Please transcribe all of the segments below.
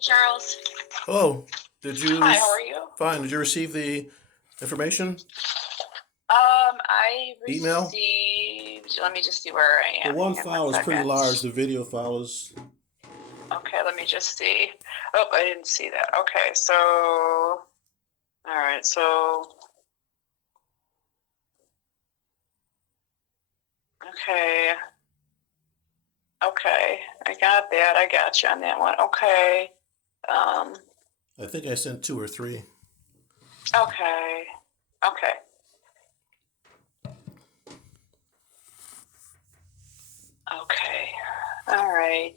Charles. Hello. Did you? Hi, how are you? Fine. Did you receive the information? I Email? received, let me just see where I The am. one Hang on one file is pretty second. large. The video file is. Okay, let me just see. Oh, I didn't see that. Okay, so, all right, so, okay, okay, I got that. I got you on that one. Okay, um, I think I sent two or three. okay, okay. Okay. All right.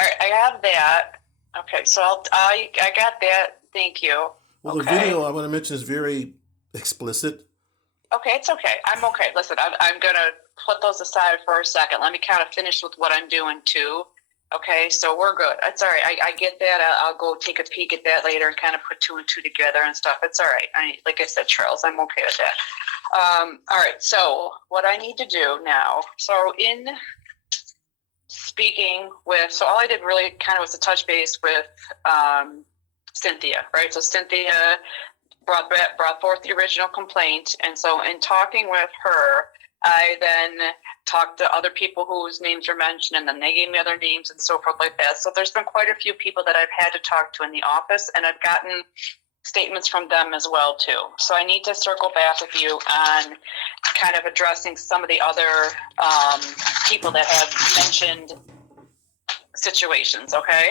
All right. I have that. Okay. So I got that. Thank you. Well, the Okay. video I want to mention is very explicit. Okay. It's okay. I'm okay. Listen, I'm going to put those aside for a second. Let me kind of finish with what I'm doing too. Okay. So we're good. It's all right. I get that. I'll go take a peek at that later and kind of put two and two together and stuff. It's all right. Like I said, Charles, I'm okay with that. All right. So what I need to do now. So in speaking with, so all I did really kind of was to touch base with Cynthia, right? So Cynthia brought forth the original complaint, and so in talking with her, I then talked to other people whose names were mentioned, and then they gave me other names and so forth like that. So there's been quite a few people that I've had to talk to in the office, and I've gotten statements from them as well too. So I need to circle back with you on kind of addressing some of the other people that have mentioned situations. Okay.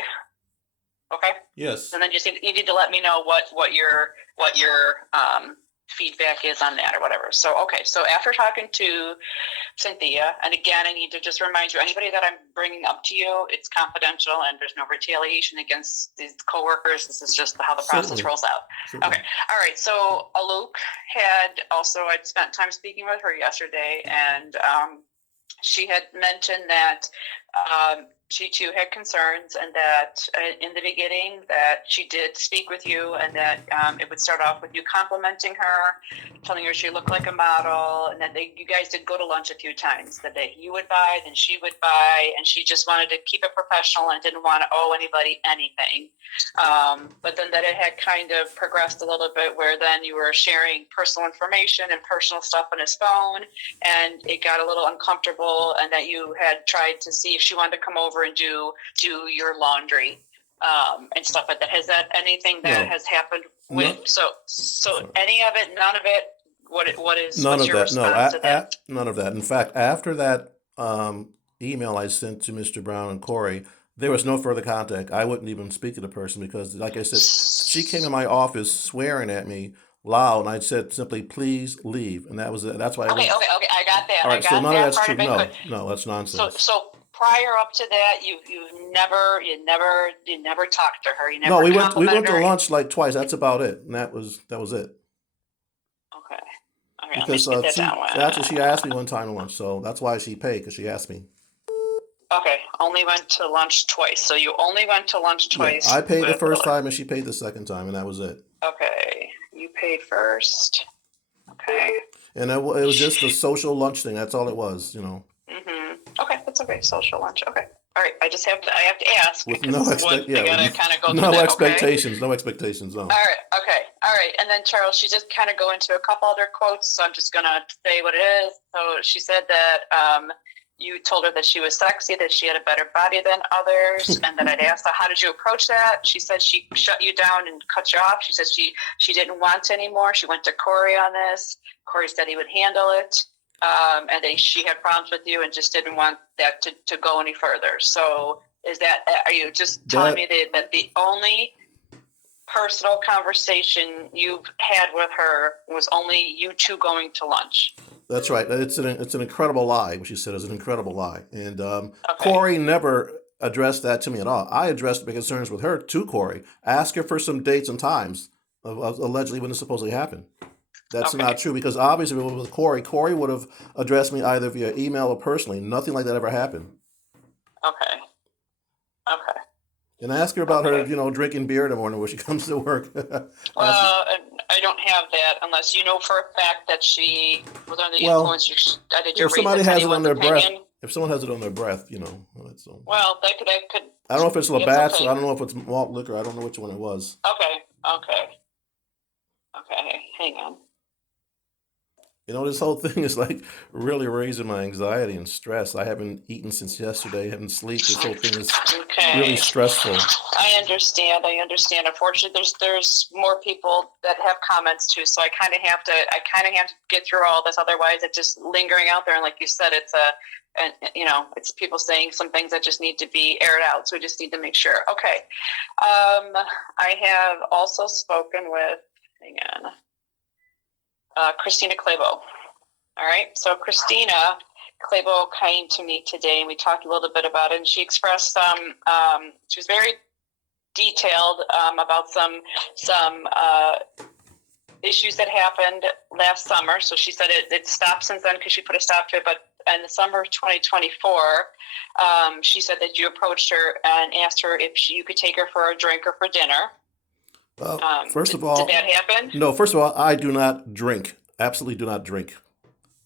Yes. And then you need to let me know what your feedback is on that or whatever. So okay. So after talking to Cynthia, and again, I need to just remind you, anybody that I'm bringing up to you, it's confidential, and there's no retaliation against these coworkers. This is just how the process Certainly. rolls out. Certainly. Okay. All right. So Aluk I'd spent time speaking with her yesterday, and she had mentioned that she too had concerns, and that in the beginning that she did speak with you, and that it would start off with you complimenting her, telling her she looked like a model, and that you guys did go to lunch a few times, that you would buy, then she would buy, and she just wanted to keep it professional and didn't want to owe anybody anything. But then that it had kind of progressed a little bit, where then you were sharing personal information and personal stuff on his phone, and it got a little uncomfortable, and that you had tried to see if she wanted to come over and do your laundry and stuff like that. Has that anything that has happened with? No. So any of it, none of it. What's your response to that? None of that. In fact, after that email I sent to Mr. Brown and Corey, there was no further contact. I wouldn't even speak to the person because, like I said, she came in my office swearing at me loud, and I said simply, "Please leave," and that was it. That's why. Okay. I got that. All right. So none of that's true. No, that's nonsense. So prior up to that, you never talked to her. You never. No, we went to lunch like twice. That's about it, and that was it. Okay. Okay. Because let me get that down. actually she asked me one time to lunch, so that's why she paid, because she asked me. Okay, only went to lunch twice. So you only went to lunch twice. Yeah, I paid the first time and she paid the second time, and that was it. Okay, you paid first. Okay. And it was just a social lunch thing. That's all it was, Okay, that's okay. Social lunch. Okay. All right. I have to ask. With no expectations. No expectations. No. All right. Okay. All right. And then Charles, she just kind of go into a couple other quotes. So I'm just gonna say what it is. So she said that you told her that she was sexy, that she had a better body than others, and then I'd asked her, how did you approach that? She said she shut you down and cut you off. She said she didn't want anymore. She went to Corey on this. Corey said he would handle it. And then she had problems with you and just didn't want that to go any further. So are you just telling me that the only personal conversation you've had with her was only you two going to lunch? That's right. It's an incredible lie. What she said is an incredible lie. And Corey never addressed that to me at all. I addressed my concerns with her to Corey. Ask her for some dates and times of allegedly when this supposedly happened. That's not true, because obviously if it was with Corey would have addressed me either via email or personally. Nothing like that ever happened. Okay. And ask her about her, drinking beer in the morning when she comes to work. Well, I don't have that unless you know for a fact that she was under the influence. If somebody has it on their breath, if someone has it on their breath, That's Well, that could I don't know if it's It's Labatt's. okay. I don't know if it's malt liquor. I don't know which one it was. Okay. Okay. Okay. Hang on. You know, this whole thing is like really raising my anxiety and stress. I haven't eaten since yesterday. Haven't slept. This whole thing is really Okay. stressful. I understand. I understand. Unfortunately, there's more people that have comments too, so I kind of have to get through all this. Otherwise, it's just lingering out there. And like you said, and it's people saying some things that just need to be aired out. So we just need to make sure. Okay. I have also spoken with. Hang on. Christina Clabo. All right. So Christina Clabo came to me today, and we talked a little bit about it. And she expressed some. She was very detailed about some issues that happened last summer. So she said it stopped since then because she put a stop to it. But in the summer of 2024, she said that you approached her and asked her if you could take her for a drink or for dinner. First of all, did that happen? no. First of all, I do not drink. Absolutely, do not drink.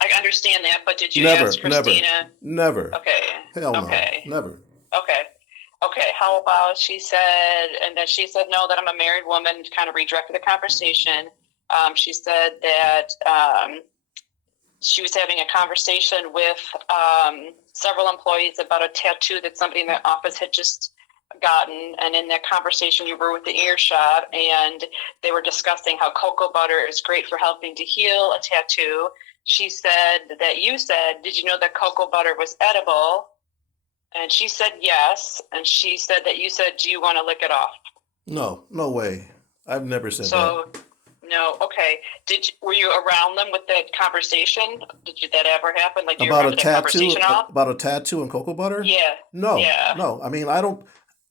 I understand that, but did you Never, ask Christina? never. Okay. Hell no, Okay. never. Okay. Okay. How about she said, and then she said, no, that I'm a married woman, kind of redirected the conversation. She said that she was having a conversation with several employees about a tattoo that somebody in the office had just gotten, and in that conversation you were with the earshot, and they were discussing how cocoa butter is great for helping to heal a tattoo. She said that you said, did you know that cocoa butter was edible? And she said yes, and she said that you said, do you want to lick it off? No, no way. I've never said that. So no. Okay. Were you around them with that conversation? That ever happen? Like, do you About a remember that tattoo, conversation at all? about a tattoo and cocoa butter? Yeah. No, Yeah. no. I mean, I don't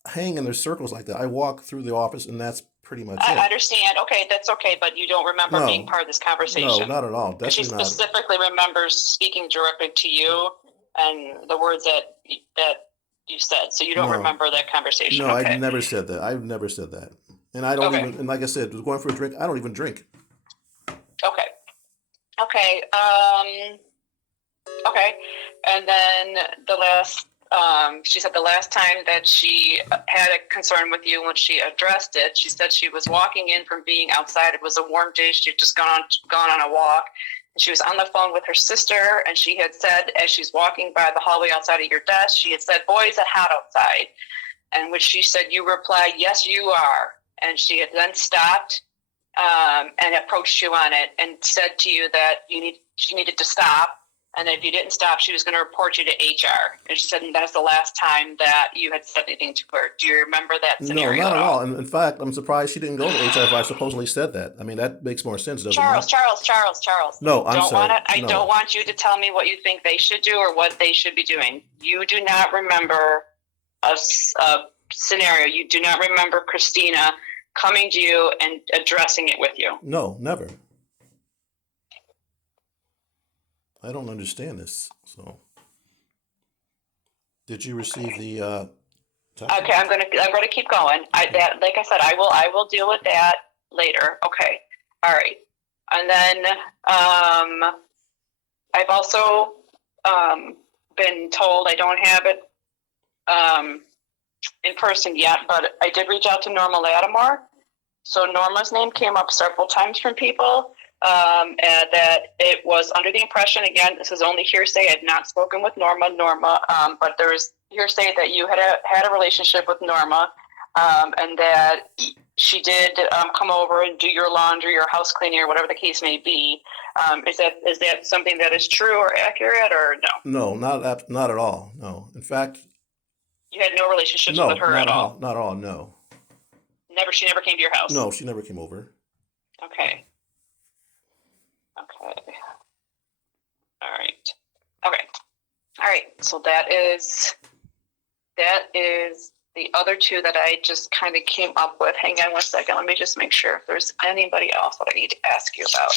hang in their circles like that. I walk through the office, and that's pretty much I it. understand. Okay, that's okay, but you don't remember being No, part of this no, conversation. not at all. Because she Definitely not. specifically remembers speaking directly to you and the words that you said. So you don't No, remember that conversation. no. I Okay. never said that. I've never said that. And I don't Okay. even. And like I said, going for a drink. I don't even drink. Okay. Okay. Okay. And then she said the last time that she had a concern with you, when she addressed it, she said she was walking in from being outside. It was a warm day. She had just gone on a walk. And she was on the phone with her sister, and she had said, as she's walking by the hallway outside of your desk, she had said, boy, is it hot outside? And which she said, you replied, yes, you are. And she had then stopped and approached you on it and said to you that she needed to stop. And if you didn't stop, she was going to report you to HR. And she said that's the last time that you had said anything to her. Do you remember that No, scenario not at at all. all? And in fact, I'm surprised she didn't go to HR if I supposedly said that. I mean, that makes more sense, doesn't Charles, it? Charles. No, I'm sorry. I No, don't want you to tell me what you think they should do or what they should be doing. You do not remember a scenario. You do not remember Christina coming to you and addressing it with you. no, never. I don't understand this. So, did you receive the text? Okay, I'm gonna keep going. Like I said, I will deal with that later. Okay, all right, and then I've also been told I don't have it in person yet, but I did reach out to Norma Lattimore. So Norma's name came up several times from people. And that it was under the impression, again, this is only hearsay. I had not spoken with Norma, but there was hearsay that you had a relationship with Norma, and that she did come over and do your laundry or house cleaning or whatever the case may be. Is that something that is true or accurate, or no? No, not at all. No, in fact, You had no relationships no, with her at all. not at all. No, She never came to your house. no, she never came over. Okay. Okay. All right. Okay. All right. So that is the other two that I just kind of came up with. Hang on one second. Let me just make sure if there's anybody else that I need to ask you about.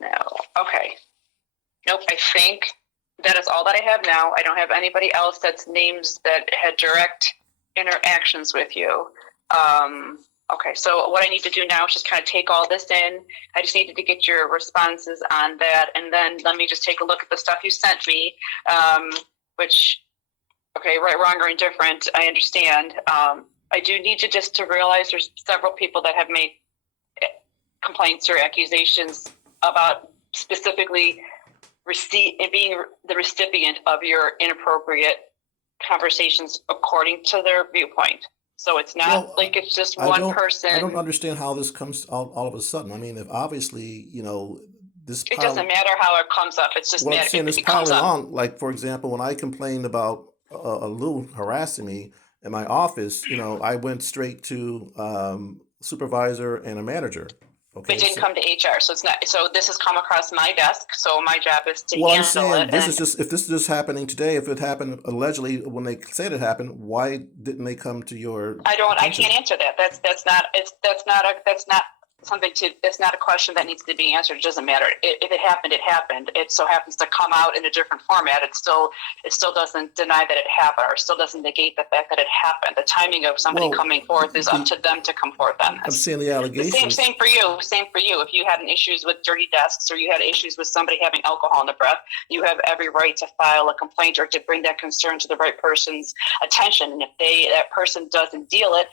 No. Okay. Nope. I think that is all that I have now. I don't have anybody else that's names that had direct interactions with you. Okay, so what I need to do now is just kind of take all this in. I just needed to get your responses on that, and then let me just take a look at the stuff you sent me, which, okay, right, wrong, or indifferent, I understand. I do need to just to realize there's several people that have made complaints or accusations about specifically being the recipient of your inappropriate conversations according to their viewpoint. So it's not Well, like it's just I one don't I don't person. understand how this comes all of a sudden. I mean, if obviously, this It doesn't pile. matter how it comes up. It's just Well, I'm matter saying it's it comes piling up. on. Like, for example, when I complained about Lou harassing me in my office, I went straight to supervisor and a manager. It Okay, didn't so come to HR, so it's not. So this has come across my desk. So my job is to well, I'm handle it. saying this is And just if this is just happening today. If it happened allegedly when they said it happened, why didn't they come to your I don't. I can't attention? answer that. That's not. That's not something to. That's not a question that needs to be answered. It doesn't matter. If it happened, it happened. It so happens to come out in a different format. It still doesn't deny that it happened, or still doesn't negate the fact that it happened. The timing of somebody Well, coming forth is up the to them to come forth on I'm this. saying the The same, allegations. same for you. Same for you. If you had an issues with dirty desks, or you had issues with somebody having alcohol in the breath, you have every right to file a complaint or to bring that concern to the right person's attention. And if that person doesn't deal with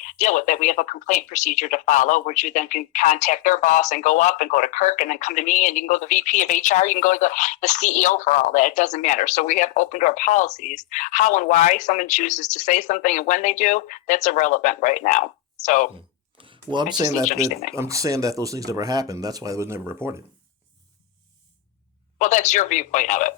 it, we have a complaint procedure to follow, which you then can contact their boss and go up and go to Kirk and then come to me, and you can go to the VP of HR, you can go to the CEO for all that. It doesn't matter. So we have open door policies. How and why someone chooses to say something and when they do, that's irrelevant right now. So Well, I just need you to understand that. I'm saying that those things never happened. That's why it was never reported. Well, that's your viewpoint of it.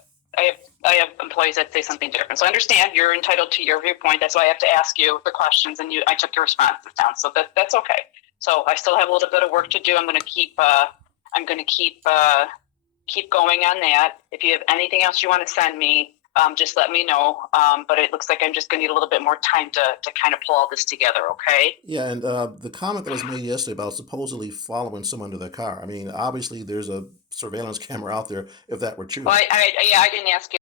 I have employees that say something different. So I understand you're entitled to your viewpoint. That's why I have to ask you the questions, and I took your responses down. So that's okay. So I still have a little bit of work to do. I'm going to keep keep going on that. If you have anything else you want to send me, just let me know. But it looks like I'm just going to need a little bit more time to kind of pull all this together. Okay. Yeah, and the comment that was made yesterday about supposedly following someone to their car. I mean, obviously there's a surveillance camera out there if that were Well, true. yeah, I didn't ask you